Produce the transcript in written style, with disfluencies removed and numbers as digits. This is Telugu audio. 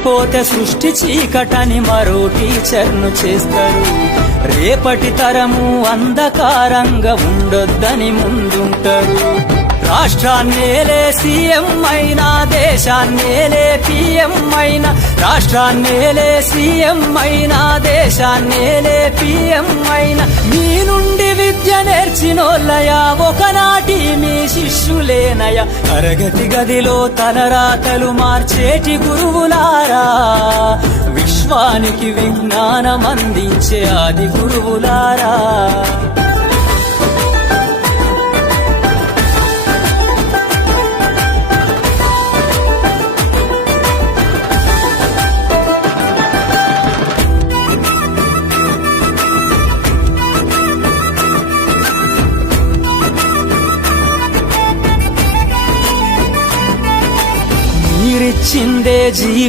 ఓడిపోతే సృష్టి చీకటని మరో టీచర్ను చేస్తారు. రేపటి తరము అంధకారంగా ఉండొద్దని ముందుంటారు. రాష్ట్రాన్నేలే సీఎం అయినా, దేశాన్నేలే పిఎం అయినా, రాష్ట్రాన్నేలే సీఎం అయినా, దేశాన్నేలే పిఎం అయినా, మీ నుండి విద్య నేర్చినోళ్ళయా ఒకనాటి మీ శిష్యులేనయా. తరగతి గదిలో తలరాతలు మార్చేటి గురువులారా, విశ్వానికి విజ్ఞానం అందించే ఆది గురువులారా. మీరిచ్చిందే